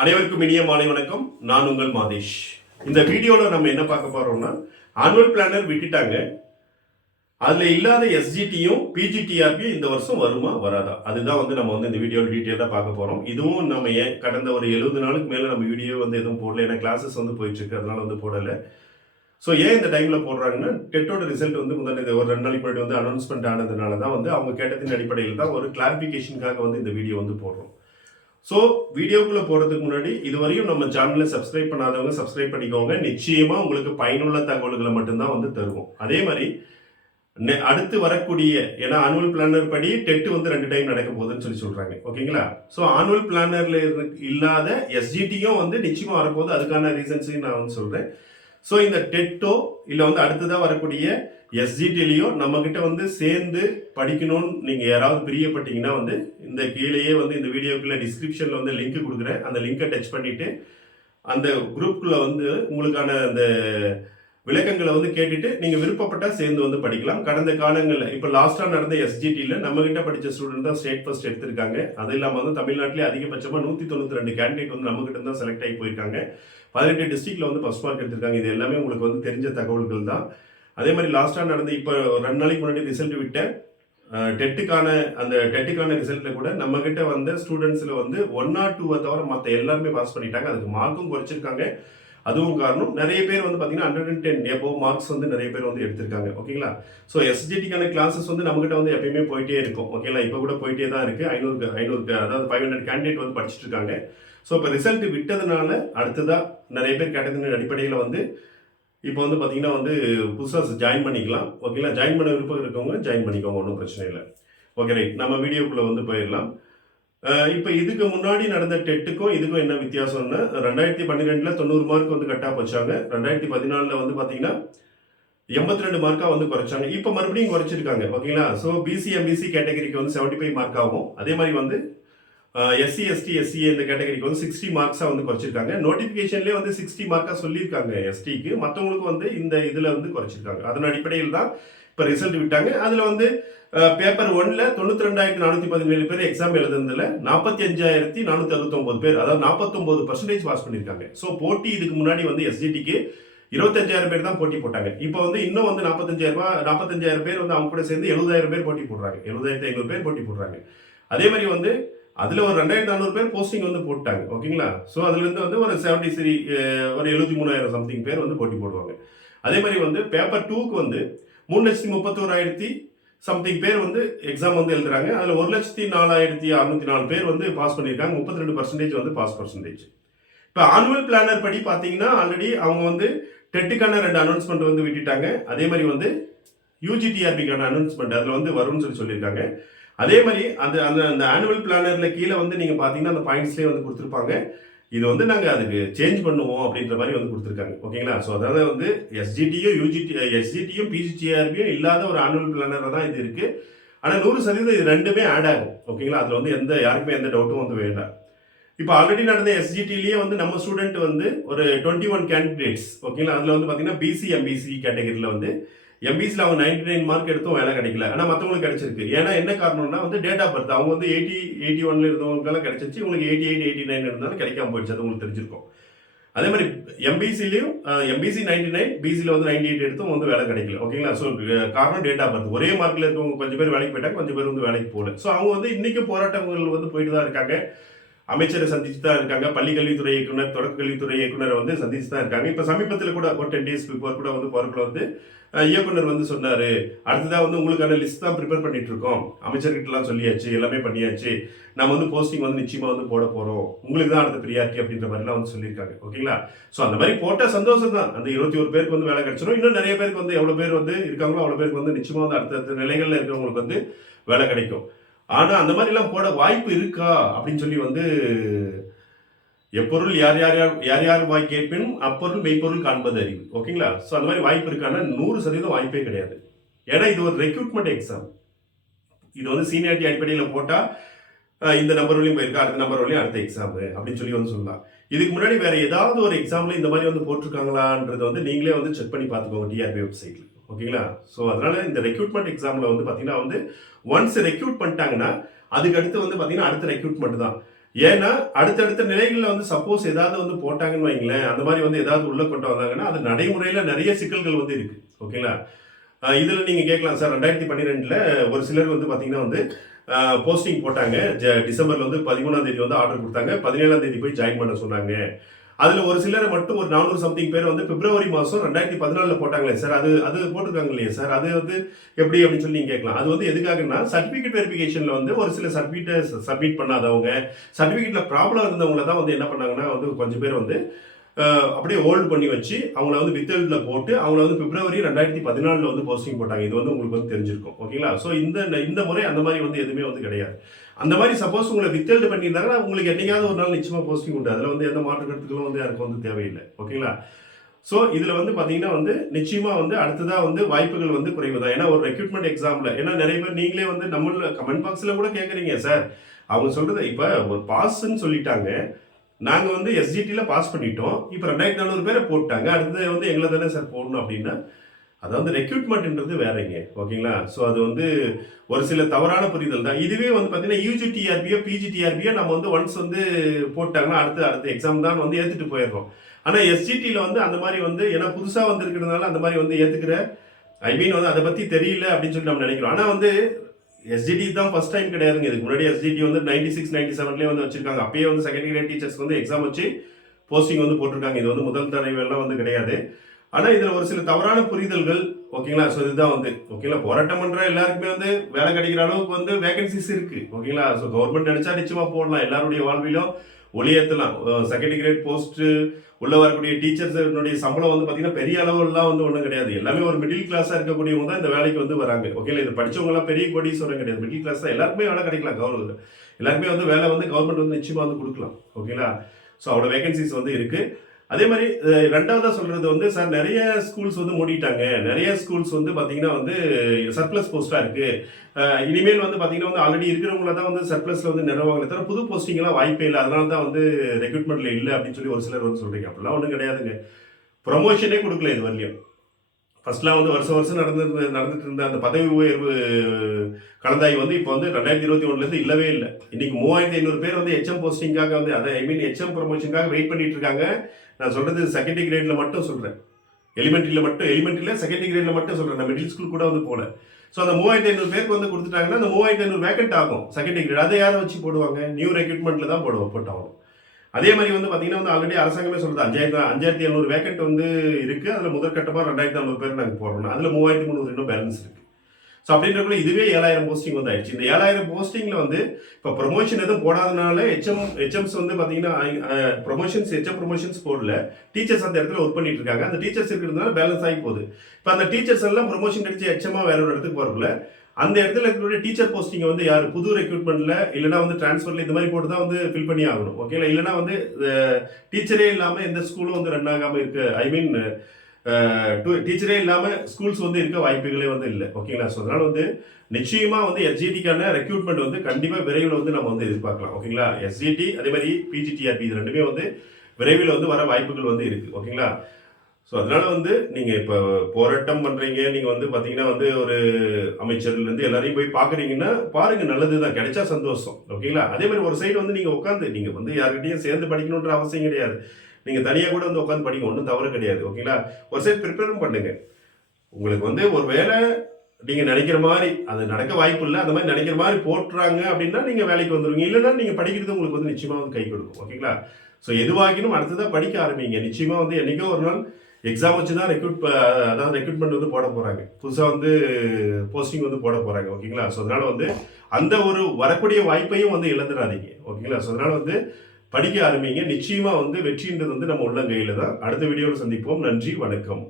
அனைவருக்கும் இனிய மாலை வணக்கம். நான் உங்கள் மாதேஷ். இந்த வீடியோவில் நம்ம என்ன பார்க்க போறோம்னா ஆனுவல் பிளானர் விட்டுட்டாங்க. அதில் இல்லாத எஸ்ஜிடியும் பிஜிடிஆர்பியும் இந்த வருஷம் வருமா வராதா? அதுதான் வந்து நம்ம வந்து இந்த வீடியோவில் டீட்டெயிலாக பார்க்க போகிறோம் இதுவும் நம்ம ஏன் கடந்த ஒரு எழுபது நாளுக்கு மேலே நம்ம வீடியோ வந்து எதுவும் போடல ஏன்னா கிளாஸஸ் வந்து போயிட்டு இருக்கு அதனால வந்து போடலை. ஸோ ஏன் இந்த டைமில் போடுறாங்கன்னா டெட்டோட ரிசல்ட் வந்து முதல்ல ஒரு ரெண்டு நாளைக்கு முன்னாடி வந்து அனௌன்ஸ்மெண்ட் ஆனதுனால தான் வந்து அவங்க கேட்டதின் அடிப்படையில் தான் ஒரு கிளாரிஃபிகேஷனுக்காக வந்து இந்த வீடியோ வந்து போடுறோம். ஸோ வீடியோக்குள்ளே போகிறதுக்கு முன்னாடி இதுவரையும் நம்ம சேனலை சப்ஸ்கிரைப் பண்ணாதவங்க சப்ஸ்கிரைப் பண்ணிக்கோங்க. நிச்சயமாக உங்களுக்கு பயனுள்ள தகவல்களை மட்டும்தான் வந்து தருவோம். அதே மாதிரி நெ- அடுத்து வரக்கூடிய ஏன்னா ஆனுவல் பிளானர் படி டெட்டு வந்து ரெண்டு டைம் நடக்க போகுதுன்னு சொல்லி சொல்கிறாங்க ஓகேங்களா? ஸோ ஆனுவல் பிளானரில் இல்லாத எஸ்ஜிடியும் வந்து நிச்சயமாக வரப்போகுது. அதுக்கான ரீசன்ஸையும் நான் வந்து சொல்கிறேன் ஸோ இந்த டெட்டோ இல்லை வந்து அடுத்ததாக வரக்கூடிய எஸ்ஜிடிலையும் நம்ம கிட்ட வந்து சேர்ந்து படிக்கணும்னு நீங்க யாராவது பிரியப்பட்டீங்கன்னா வந்து இந்த கீழேயே வந்து இந்த வீடியோக்குள்ள டிஸ்கிரிப்ஷன்ல வந்து லிங்க் கொடுக்குறேன். அந்த லிங்கை டச் பண்ணிட்டு அந்த குரூப்புக்குள்ள வந்து உங்களுக்கான அந்த விளக்கங்களை வந்து கேட்டுட்டு நீங்க விருப்பப்பட்டால் சேர்ந்து வந்து படிக்கலாம். கடந்த காலங்களில் இப்போ லாஸ்டா நடந்த எஸ்ஜிடியில் நம்ம கிட்ட படிச்ச ஸ்டூடெண்ட் தான் ஸ்டேட் ஃபர்ஸ்ட் எடுத்திருக்காங்க. அது இல்லாம வந்து தமிழ்நாட்டிலே அதிகபட்சமா நூத்தி தொண்ணூத்தி ரெண்டு கேண்டிடேட் வந்து நம்ம கிட்ட தான் செலக்ட் ஆகி போயிருக்காங்க. பதினெட்டு டிஸ்ட்ரிக்ட்ல வந்து ஃபர்ஸ்ட் மார்க் எடுத்திருக்காங்க. இது எல்லாமே உங்களுக்கு வந்து தெரிஞ்ச தகவல்கள் தான். அதே மாதிரி லாஸ்ட்டாக நடந்து இப்போ ரெண்டு நாளைக்கு முன்னாடி ரிசல்ட் விட்ட டெட்டுக்கான அந்த டெட்டுக்கான ரிசல்ட்டில் கூட நம்மக்கிட்ட வந்த ஸ்டூடெண்ட்ஸில் வந்து ஒன் ஆர் டூவை தவிர மற்ற எல்லாருமே பாஸ் பண்ணிட்டாங்க. அதுக்கு மார்க்கும் குறைச்சிருக்காங்க. அதுவும் காரணம் நிறைய பேர் வந்து பார்த்தீங்கன்னா hundred and ten above marks வந்து நிறைய பேர் வந்து எடுத்திருக்காங்க. ஓகேங்களா? ஸோ எஸ்ஜிடிக்கான கிளாஸஸ் வந்து நம்மகிட்ட வந்து எப்பயுமே போயிட்டே இருக்கும். ஓகேங்களா? இப்போ கூட போயிட்டே தான் இருக்குது ஐநூறு ஐநூறு அதாவது ஃபைவ் ஹண்ட்ரட் கேண்டிடேட் வந்து படிச்சுட்டு இருக்காங்க. ஸோ இப்போ ரிசல்ட் விட்டதுனால அடுத்ததாக நிறைய பேர் கேட்டதின் அடிப்படையில் வந்து இப்போ வந்து பார்த்தீங்கன்னா வந்து புதுசாக ஜாயின் பண்ணிக்கலாம். ஓகேங்களா ஜாயின் பண்ண விருப்பம் இருக்கவங்க ஜாயின் பண்ணிக்கோங்க ஒன்றும் பிரச்சனை இல்லை. ஓகே ரைட் நம்ம வீடியோக்குள்ளே வந்து போயிடலாம். இப்போ இதுக்கு முன்னாடி நடந்த டெட்டுக்கும் இதுக்கும் என்ன வித்தியாசம்னா ரெண்டாயிரத்தி பன்னிரெண்டில் தொண்ணூறு மார்க் வந்து கட்டாக வச்சாங்க ரெண்டாயிரத்தி பதினாலில் வந்து பார்த்தீங்கன்னா எண்பத்தி ரெண்டு மார்க்காக வந்து குறைச்சாங்க. இப்போ மறுபடியும் குறைச்சிருக்காங்க. ஓகேங்களா ஸோ பிசி எம்பிசி கேட்டகரிக்கு வந்து செவன்ட்டி ஃபைவ் மார்க் ஆகும். அதே மாதிரி வந்து எஸ்சி எஸ்டி எஸ்சி இந்த கேட்டகரிக்கு வந்து சிக்ஸ்டி மார்க்ஸாக வந்து குறைச்சிருக்காங்க. நோட்டிஃபிகேஷன்லேயே வந்து சிக்ஸ்டி மார்க்காக சொல்லியிருக்காங்க எஸ்டிக்கு மற்றவங்களுக்கு வந்து இந்த இதில் வந்து குறைச்சிருக்காங்க. அதன் அடிப்படையில் தான் இப்போ ரிசல்ட் விட்டாங்க. அதில் வந்து பேப்பர் ஒன்ல தொண்ணூத்தி ரெண்டாயிரத்தி நானூற்றி பதினேழு பேர் எக்ஸாம் எழுதுனதுல நாற்பத்தி அஞ்சாயிரத்தி நானூற்றி அறுபத்தொம்பது பேர் அதாவது நாற்பத்தொம்பது பர்சன்டேஜ் பாஸ் பண்ணியிருக்காங்க. ஸோ போட்டி இதுக்கு முன்னாடி வந்து எஸ்ஜிடிக்கு இருபத்தஞ்சாயிரம் பேர் தான் போட்டி போட்டாங்க. இப்போ வந்து இன்னும் வந்து நாற்பத்தஞ்சாயிரம் ரூபாய் நாற்பத்தஞ்சாயிரம் பேர் வந்து அவங்க கூட சேர்ந்து எழுபதாயிரம் பேர் போட்டி போடுறாங்க. எழுபதாயிரத்தி ஐநூறு பேர் போட்டி போடுறாங்க. அதே மாதிரி வந்து அதில் ஒரு ரெண்டாயிரத்தி நானூறு பேர் போஸ்டிங் வந்து போட்டாங்க ஓகேங்களா? ஸோ அதுலேருந்து வந்து ஒரு செவன்டி த்ரீ ஒரு எழுபத்தி மூணாயிரம் சம்திங் பேர் வந்து போட்டி போடுவாங்க. அதே மாதிரி வந்து பேப்பர் டூக்கு வந்து மூணு லட்சத்தி முப்பத்தோராயிரத்தி சம்திங் பேர் வந்து எக்ஸாம் வந்து எழுதுறாங்க. அதில் ஒரு லட்சத்தி நாலாயிரத்தி அறுநூத்தி நாலு பேர் வந்து பாஸ் பண்ணியிருக்காங்க. முப்பத்தி ரெண்டு பர்சன்டேஜ் வந்து பாஸ் பர்சன்டேஜ் இப்போ ஆனுவல் பிளானர் படி பார்த்தீங்கன்னா ஆல்ரெடி அவங்க வந்து டெட்டுக்கான ரெண்டு அனௌன்ஸ்மெண்ட் வந்து விட்டுட்டாங்க. அதே மாதிரி வந்து யூஜிடிஆர்பிக்கான அனௌன்ஸ்மெண்ட் அதில் வந்து வரும்னு சொல்லி சொல்லியிருக்காங்க. அதே மாதிரி அந்த அந்த அந்த ஆனுவல் பிளானரில் கீழே வந்து நீங்கள் பார்த்தீங்கன்னா அந்த பாயிண்ட்ஸ்லேயே வந்து கொடுத்துருப்பாங்க. இது வந்து நாங்கள் அதுக்கு சேஞ்ச் பண்ணுவோம் அப்படின்ற மாதிரி வந்து கொடுத்துருக்காங்க. ஓகேங்களா? ஸோ அதாவது வந்து எஸ்ஜிடியும் யூஜிடி எஸ்ஜிடியும் பிஜிடிஆர்பியும் இல்லாத ஒரு ஆனுவல் பிளானராக தான் இது இருக்குது ஆனால் நூறு சதவீதம் இது ரெண்டுமே ஆட் ஆகும். ஓகேங்களா? அதில் வந்து எந்த யாருக்குமே எந்த டவுட்டும் வந்து வேண்டாம் இப்போ ஆல்ரெடி நடந்த எஸ்ஜிடிலேயே வந்து நம்ம ஸ்டூடெண்ட் வந்து ஒரு டுவெண்ட்டி ஒன் கேண்டிடேட்ஸ் ஓகேங்களா? அதில் வந்து பார்த்தீங்கன்னா பிசி எம்பிசி கேட்டகரியில் வந்து எம்பிசியில் அவங்க நைன்டி நைன் மார்க் எடுத்தும் வேலை கிடைக்கல. ஆனால் மற்றவங்களுக்கு கிடைச்சிருக்கு. ஏன்னா என்ன காரணம்னா வந்து டேட் ஆஃப் பர்த் அவங்க வந்து எயிட்டி எயிட்டி ஒன்ல இருந்தவங்களுக்கெல்லாம் கிடைச்சிச்சு உங்களுக்கு எயிட்டி எயிட் எயிட்டி நைன் இருந்தாலும் கிடைக்காம போயிடுச்சு. அது உங்களுக்கு தெரிஞ்சிருக்கும். அதே மாதிரி எம்பிசிலையும் எம்பிசி நைன்டி நைன் பிசியில் வந்து நைன்டி எயிட் எடுத்தும் வந்து வேலை கிடைக்கல. ஓகேங்களா ஸோ காரணம் டேட் ஆஃப் பர்த் ஒரே மார்க்கில் இருக்கவங்க கொஞ்சம் பேர் வேலைக்கு போயிட்டாங்க கொஞ்சம் பேர் வந்து வேலைக்கு போகல. ஸோ அவங்க வந்து இன்றைக்கும் போராட்டங்கள் வந்து போயிட்டு தான் இருக்காங்க. அமைச்சரை சந்திச்சு தான் இருக்காங்க பள்ளிக்கல்வித்துறை இயக்குனர் தொடக்க கல்வித்துறை இயக்குனரை வந்து சந்திச்சு தான் இருக்காங்க. இப்போ சமீபத்தில் கூட ஒரு டென் டேஸ் பிஃபோர் கூட வந்து பொறுப்பில் வந்து இயக்குனர் வந்து சொன்னாரு. அடுத்ததாக வந்து உங்களுக்கான லிஸ்ட் தான் ப்ரிப்பேர் பண்ணிட்டு இருக்கோம் அமைச்சர்கிட்டலாம் சொல்லியாச்சு எல்லாமே பண்ணியாச்சு. நம்ம வந்து போஸ்டிங் வந்து நிச்சயமாக வந்து போட போகிறோம் உங்களுக்கு தான் அடுத்த ப்ரியாரிட்டி அப்படின்ற மாதிரிலாம் வந்து சொல்லியிருக்காங்க. ஓகேங்களா? ஸோ அந்த மாதிரி போட்ட சந்தோஷம் தான். அந்த இருபத்தி ஒரு பேருக்கு வந்து வேலை கிடைச்சிடும் இன்னும் நிறைய பேருக்கு வந்து எவ்வளோ பேர் வந்து இருக்காங்களோ அவ்வளோ பேருக்கு வந்து நிச்சயமாக வந்து அடுத்தடுத்த நிலைகளில் இருக்கிறவங்களுக்கு வந்து வேலை கிடைக்கும். ஆனால் அந்த மாதிரி எல்லாம் போட வாய்ப்பு இருக்கா? அப்படின்னு சொல்லி வந்து எப்பொருள் யார் யார் யார் யார் யார் வாய் கேட்பினும் அப்பொருள் மெய்ப்பொருள் காண்பது அறிவு. ஓகேங்களா? ஸோ அந்த மாதிரி வாய்ப்பு இருக்கான்னா நூறு சதவீதம் வாய்ப்பே கிடையாது. ஏன்னா இது ஒரு ரெக்ரூட்மெண்ட் எக்ஸாம் இது வந்து சீனியாரிட்டி அடிப்படையில் போட்டால் இந்த நம்பர் வழியும் போயிருக்கா அடுத்த நம்பர் வழியும் அடுத்த எக்ஸாம் அப்படின்னு சொல்லி வந்து சொல்லலாம். இதுக்கு முன்னாடி வேற ஏதாவது ஒரு எக்ஸாம்ல இந்த மாதிரி வந்து போட்டிருக்காங்களான்றது வந்து நீங்களே வந்து செக் பண்ணி பார்த்துக்கோங்க டிஆர்பி வெப்சைட்ல ஓகேங்களா? ஸோ அதனால இந்த ரெக்ரூட்மெண்ட் எக்ஸாமில் வந்து பார்த்தீங்கன்னா வந்து ஒன்ஸ் ரெக்ரூட் பண்ணிட்டாங்கன்னா அதுக்கு அடுத்து வந்து பார்த்தீங்கன்னா அடுத்த ரெக்ரூட்மெண்ட் தான். ஏன்னா அடுத்தடுத்த நிலைகளில் வந்து சப்போஸ் ஏதாவது வந்து போட்டாங்கன்னு வைங்களேன் அந்த மாதிரி வந்து ஏதாவது உள்ள கொண்டு வந்தாங்கன்னா அது நடைமுறையில் நிறைய சிக்கல்கள் வந்து இருக்கு. ஓகேங்களா? இதில் நீங்கள் கேட்கலாம் சார். ரெண்டாயிரத்தி பன்னிரெண்டில் ஒரு சிலர் வந்து பார்த்தீங்கன்னா வந்து போஸ்டிங் போட்டாங்க. ஜ- டிசம்பரில் வந்து பதிமூணாம் தேதி வந்து ஆர்டர் கொடுத்தாங்க. பதினேழாம் தேதி போய் ஜாயின் பண்ண சொன்னாங்க. அதுல ஒரு சிலர் மட்டும் ஒரு நானூறு சம்திங் பேர் வந்து பிப்ரவரி மாதம் ரெண்டாயிரத்தி பதினாலில் போட்டாங்களே சார். அது அது போட்டிருக்காங்க இல்லையா சார். அது வந்து எப்படி அப்படின்னு சொல்லி நீங்கள் கேட்கலாம். அது வந்து எதுக்காகன்னா சர்டிஃபிகேட் வெரிஃபிகேஷனில் வந்து ஒரு சில சர்டிஃபிகேட்டை சப்மிட் பண்ணாதவங்க சர்டிஃபிகேட்டில் ப்ராப்ளம் இருந்தவங்கள தான் வந்து என்ன பண்ணாங்கன்னா வந்து கொஞ்சம் பேர் வந்து அப்படியே ஹோல்டு பண்ணி வச்சு அவங்கள வந்து வித்தல்ல போட்டு அவங்கள வந்து பிப்ரவரி ரெண்டாயிரத்தி பதினாலில் வந்து போஸ்டிங் போட்டாங்க. இது வந்து உங்களுக்கு வந்து தெரிஞ்சிருக்கும். ஓகேங்களா ஸோ இந்த இந்த முறை அந்த மாதிரி வந்து எதுவுமே வந்து கிடையாது. அந்த மாதிரி சப்போஸ் உங்களை வித்தல்டு பண்ணியிருந்தாங்கன்னா உங்களுக்கு என்னைக்காவது ஒரு நாள் நிச்சயமாக போஸ்டிங் உண்டு. அதில் வந்து எந்த மாற்று கருத்துக்களும் வந்து யாருக்கும் வந்து தேவையில்லை. ஓகேங்களா ஸோ இதில் வந்து பார்த்தீங்கன்னா வந்து நிச்சயமாக வந்து அடுத்ததாக வந்து வாய்ப்புகள் வந்து குறைவு தான் ஏன்னா ஒரு ரெக்ரூட்மெண்ட் எக்ஸாமில் ஏன்னா நிறைய பேர் நீங்களே வந்து நம்மள கமெண்ட் பாக்ஸில் கூட கேட்குறீங்க சார் அவங்க சொல்கிறது இப்போ ஒரு பாஸ்ன்னு சொல்லிட்டாங்க. நாங்கள் வந்து எஸ்ஜிடியில் பாஸ் பண்ணிட்டோம். இப்போ ரெண்டாயிரத்தி நானூறு பேரை போட்டாங்க. அடுத்தது வந்து எங்களை தானே சார் போடணும் அப்படின்னா அதாவது ரெக்யூட்மெண்ட்ன்றது வேறங்க. ஓகேங்களா? ஸோ அது வந்து ஒரு சில தவறான புரிதல் தான். இதுவே வந்து பார்த்தீங்கன்னா யூஜிடிஆர்பியோ பிஜிடிஆர்பியோ நம்ம வந்து ஒன்ஸ் வந்து போட்டாங்கன்னா அடுத்து அடுத்த எக்ஸாம் தான் வந்து ஏற்றுட்டு போயிடுறோம். ஆனால் எஸ்ஜிடியில் வந்து அந்த மாதிரி வந்து ஏன்னா புதுசாக வந்திருக்கிறதுனால அந்த மாதிரி வந்து ஏற்றுக்கிற ஐ மீன் வந்து அதை பற்றி தெரியல அப்படின்னு சொல்லி நம்ம நினைக்கிறோம். ஆனால் வந்து எஸ்ஜிடி தான் ஃபர்ஸ்ட் டைம் கிடையாதுங்க. இதுக்கு முன்னாடி எஸ்ஜிடி வந்து நைன்டி சிக்ஸ் நைன்டி செவன்லேயே வந்து வச்சிருக்காங்க. அப்பயே வந்து செகண்ட் கிரேட் டீச்சர்ஸ் வந்து எக்ஸாம் வச்சு போஸ்டிங் வந்து போட்டிருக்காங்க. இது வந்து முதல் தடவைலாம் வந்து கிடையாது. ஆனால் இதில் ஒரு சில தவறான புரிதல்கள் ஓகேங்களா? ஸோ இதுதான் வந்து. ஓகேங்களா? போராட்டம் பண்ணுற எல்லாருக்குமே வந்து வேலை கிடைக்கிற அளவுக்கு வந்து வேகன்சிஸ் இருக்குது ஓகேங்களா? ஸோ கவர்மெண்ட் நினச்சா நிச்சயமாக போடலாம். எல்லாருடைய வாழ்விலும் ஒளியேற்றலாம் செகண்ட் கிரேட் போஸ்ட் உள்ள வரக்கூடிய டீச்சர்ஸனுடைய சம்பளம் வந்து பார்த்தீங்கன்னா பெரிய அளவுலாம் வந்து ஒன்றும் கிடையாது. எல்லாமே ஒரு மிடில் கிளாஸாக இருக்கக்கூடியவங்க தான் இந்த வேலைக்கு வந்து வராங்க. ஓகேல இது படித்தவங்களாம் பெரிய கோடீஸ்வரம் கிடையாது. மிடில் கிளாஸ் தான் எல்லாருக்குமே வேலை கிடைக்கலாம் கவர்மெண்ட் எல்லாருக்குமே வந்து வேலை வந்து கவர்மெண்ட் வந்து நிச்சயமாக வந்து கொடுக்கலாம். ஓகேங்களா ஸோ அவ்வளோ வேகன்சிஸ் வந்து இருக்குது அதே மாதிரி ரெண்டாவதாக சொல்கிறது வந்து சார் நிறைய ஸ்கூல்ஸ் வந்து மூடிட்டாங்க. நிறைய ஸ்கூல்ஸ் வந்து பார்த்தீங்கன்னா வந்து சர்ப்ளஸ் போஸ்ட்டாக இருக்குது இனிமேல் வந்து பார்த்தீங்கன்னா வந்து ஆல்ரெடி இருக்கிறவங்கள தான் வந்து சர்ப்ளஸில் வந்து நிறுவாங்களே தவிர புது போஸ்டிங்கெல்லாம் வாய்ப்பே இல்லை. அதனால தான் வந்து ரெக்ரூட்மெண்ட்டில் இல்லை அப்படின்னு சொல்லி ஒரு சிலர் வந்து சொல்கிறீங்க அப்படிலாம் ஒன்றும் கிடையாதுங்க. ப்ரொமோஷனே கொடுக்கல இது வரலையும் ஃபர்ஸ்ட்லாம் வந்து வருஷம் வருஷம் நடந்து நடந்துட்டு இருந்த அந்த பதவி உயர்வு கலந்தாய்வு வந்து இப்போ வந்து ரெண்டாயிரத்தி இருபத்தி ஒன்றுலேருந்து இல்லவே இல்லை. இன்னைக்கு மூவாயிரத்தி ஐநூறு பேர் வந்து ஹெச்எம் போஸ்டிங்காக வந்து அதை ஐ மீன் ஹெச்எம் ப்ரொமோஷனுக்காக வெயிட் பண்ணிட்டு இருக்காங்க. நான் சொல்றது செகண்டரி கிரேட்ல மட்டும் சொல்றேன். எலிமெண்ட்ரியில் மட்டும் எலிமெண்ட்ரியில் செகண்டரி கிரேட்ல மட்டும் சொல்றேன். நான் மிடில் ஸ்கூல் கூட வந்து போகல ஸோ அந்த மூவாயிரத்தி ஐநூறு பேருக்கு வந்து கொடுத்துட்டாங்கன்னா அந்த மூவாயிரத்தி ஐநூறு வேக்கண்ட் ஆகும். செகண்டரி கிரேட் அதை யாரை வச்சு போடுவாங்க? நியூ ரெக்ரூட்மெண்ட்ல தான் போடுவோம் போட்டாகணும் அதே மாதிரி வந்து பார்த்தீங்கன்னா வந்து ஆல்ரெடி அரசாங்கமே சொல்லுது அஞ்சாயிரத்தி அஞ்சாயிரத்தி எழுநூறு வேக்கண்ட் வந்து இருக்குது அதில் முதற்கட்டமாக ரெண்டாயிரத்தி ஐநூறு பேர் நாங்கள் போடுறோம் அதில் மூவாயிரத்தி முந்நூறு இன்னும் பேலன்ஸ் இருக்குது ஸோ அப்படின்றக்குள்ள இதுவே ஏழாயிரம் போஸ்டிங் வந்து ஆயிடுச்சு. இந்த ஏழாயிரம் போஸ்டிங்கில் வந்து இப்போ ப்ரொமோஷன் எதுவும் போடாதனால ஹெச்எம் ஹெச்எம்ஸ் வந்து பார்த்தீங்கன்னா ப்ரொமோஷன்ஸ் ஹெச்எம் ப்ரொமோஷன்ஸ் போடல. டீச்சர்ஸ் அந்த இடத்துல ஒர்க் பண்ணிட்டு இருக்காங்க. அந்த டீச்சர்ஸ் இருக்கிறதுனால பேலன்ஸ் ஆகி போகுது. இப்போ அந்த டீச்சர்ஸ் எல்லாம் ப்ரொமோஷன் கிடைச்சி ஹெச்எம்மா வேற ஒரு இடத்துக்கு போறதுல அந்த இடத்துல இருக்கக்கூடிய டீச்சர் போஸ்டிங் வந்து யார்? புது ரெக்ரூட்மெண்ட்ல இல்லைனா வந்து டிரான்ஸ்ஃபர்ல இந்த மாதிரி போட்டு தான் வந்து ஃபில் பண்ணி ஆகணும். ஓகேங்களா இல்லைனா வந்து டீச்சரே இல்லாமல் எந்த ஸ்கூலும் வந்து ரன் ஆகாமல் இருக்கு ஐ மீன் டீச்சரே இல்லாமல் ஸ்கூல்ஸ் வந்து இருக்க வாய்ப்புகளே வந்து இல்லை. ஓகேங்களா ஸோ அதனால வந்து நிச்சயமாக வந்து எஸ்ஜிடிக்கான ரெக்ரூட்மெண்ட் வந்து கண்டிப்பாக விரைவில் வந்து நம்ம வந்து எதிர்பார்க்கலாம். ஓகேங்களா எஸ்ஜிடி அதே மாதிரி பிஜிடிஆர்பி இது ரெண்டுமே வந்து விரைவில் வந்து வர வாய்ப்புகள் வந்து இருக்குது ஓகேங்களா ஸோ அதனால வந்து நீங்கள் இப்போ போராட்டம் பண்ணுறீங்க நீங்கள் வந்து பார்த்தீங்கன்னா வந்து ஒரு அமைச்சர்லேருந்து எல்லாரையும் போய் பாருங்கள் நல்லது தான் கிடைச்சா சந்தோஷம். ஓகேங்களா அதே மாதிரி ஒரு சைடு வந்து நீங்கள் உட்காந்து நீங்கள் வந்து யார்கிட்டையும் சேர்ந்து படிக்கணுன்ற அவசியம் கிடையாது. நீங்கள் தனியாக கூட வந்து உட்காந்து படிக்க ஒன்றும் தவறு கிடையாது. ஓகேங்களா ஒரு சைடு ப்ரிப்பேரும் பண்ணுங்கள் உங்களுக்கு வந்து ஒரு வேலை நீங்கள் நினைக்கிற மாதிரி அது நடக்க வாய்ப்பு இல்லை அந்த மாதிரி நினைக்கிற மாதிரி போட்டுறாங்க அப்படின்னா நீங்கள் வேலைக்கு வந்துடுவீங்க இல்லைன்னா நீங்கள் படிக்கிறது உங்களுக்கு வந்து நிச்சயமாக வந்து கை கொடுக்கும். ஓகேங்களா ஸோ எதுவாகினும் அடுத்ததான் படிக்க ஆரம்பிங்க. நிச்சயமாக வந்து என்னைக்கோ ஒரு நாள் எக்ஸாம் வச்சு தான் ரெக்ரூட் அதாவது ரெக்ரூட்மெண்ட் வந்து போட போகிறாங்க புதுசாக வந்து போஸ்டிங் வந்து போட போகிறாங்க ஓகேங்களா ஸோ அதனால் வந்து அந்த ஒரு வரக்கூடிய வாய்ப்பையும் வந்து இழந்துடாதீங்க ஓகேங்களா ஸோ அதனால் வந்து படிக்க ஆரம்பிங்க. நிச்சயமாக வந்து வெற்றின்றது வந்து நம்ம உள்ளங்கையில தான். அடுத்த வீடியோவில் சந்திப்போம். நன்றி வணக்கம்.